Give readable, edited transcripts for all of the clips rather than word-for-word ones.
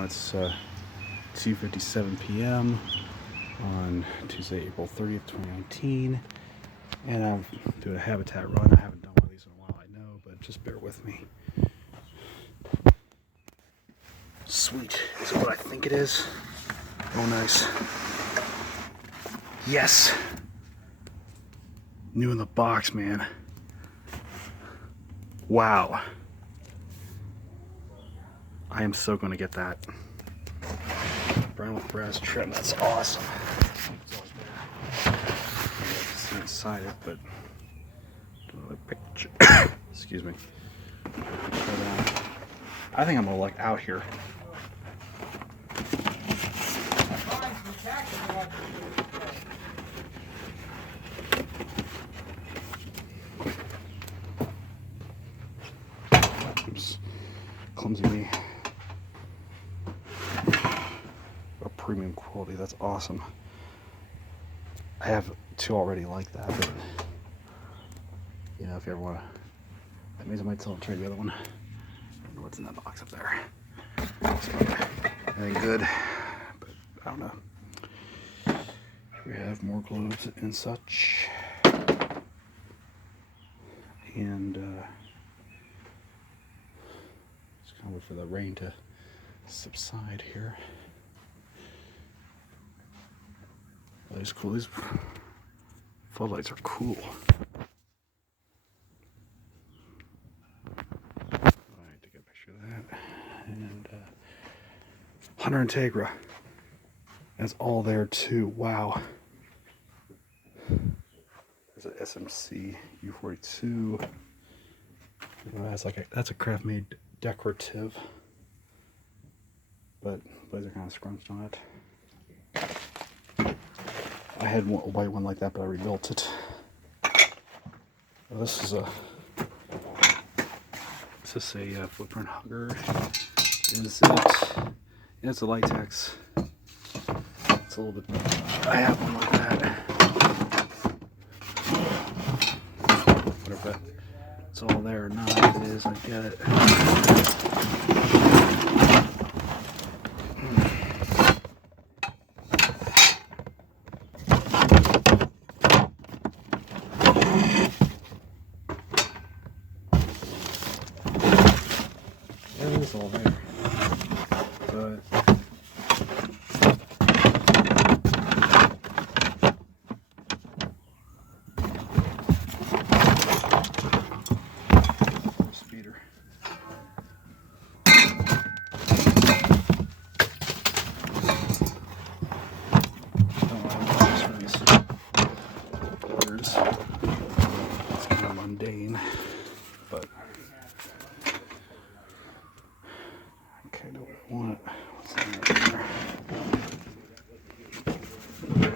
It's 2:57 p.m. on Tuesday, April 30th, 2019, and I'm doing a habitat run. I haven't done one of these in a while, I know, but just bear with me. Sweet. Is it what I think it is? Oh, nice. Yes! New in the box, man. Wow. I am so going to get that. Brown with brass trim, that's awesome. See inside it, but another picture. Excuse me. I think I'm gonna look out here. Oops, clumsy me. A premium quality, that's awesome. I have two already like that, but you know, if you ever want to, that means I might still trade the other one. I don't know what's in that box up there. Anything good, but I don't know. We have more globes and such, and just kind of wait for the rain to subside here. That is cool. These floodlights are cool. Alright, take a picture of that. And Hunter Integra. That's all there too. Wow. There's an SMC U42. That's a craft made decorative. But blades are kind of scrunched on it. I had a white one like that, but I rebuilt it. Well, this is a footprint hugger? Is it? Yeah, it's a latex. It's a little bit. I have one like that. Whatever it's all there or not, if it is, I get it. It is all there. But speeder. Words. It's kind of mundane, but okay, do what I want. What's in there?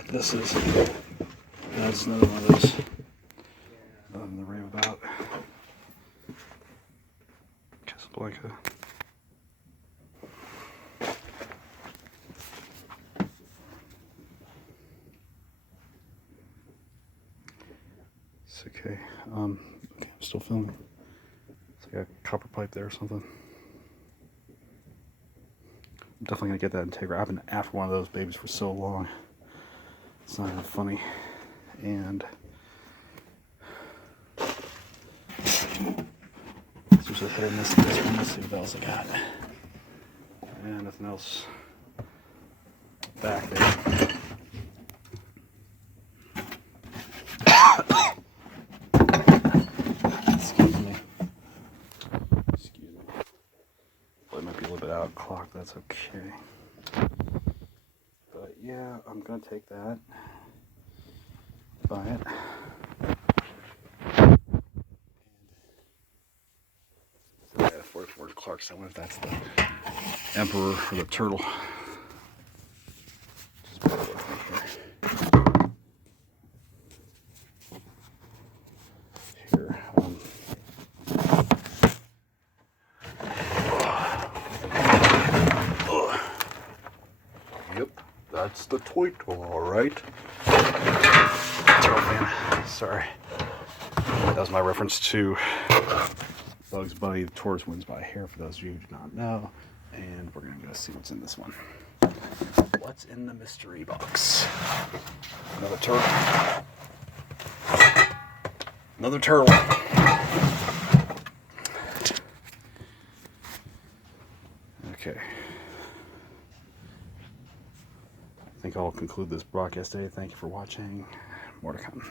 This is. That's another one of those. The rave about Casablanca. It's okay. Okay, I'm still filming. It's like a copper pipe there or something. I'm definitely gonna get that Integra. I've been after one of those babies for so long. It's not even funny. And this was a hit or miss. This one, let's see what else I got. And nothing else back there. Excuse me. Well, it might be a little bit out of clock, but that's okay. But yeah, I'm gonna take that. Buy it. Yeah, 44 Clark's. I wonder if that's the Emperor or the Turtle. Just bear with me here. Yep, that's the toy tool, all right. Turtle fan. Sorry. That was my reference to Bugs Bunny, the tortoise wins by a hair, for those of you who do not know. And we're gonna go see what's in this one. What's in the mystery box? Another turtle. Another turtle. Okay. I think I'll conclude this broadcast today. Thank you for watching. More to come.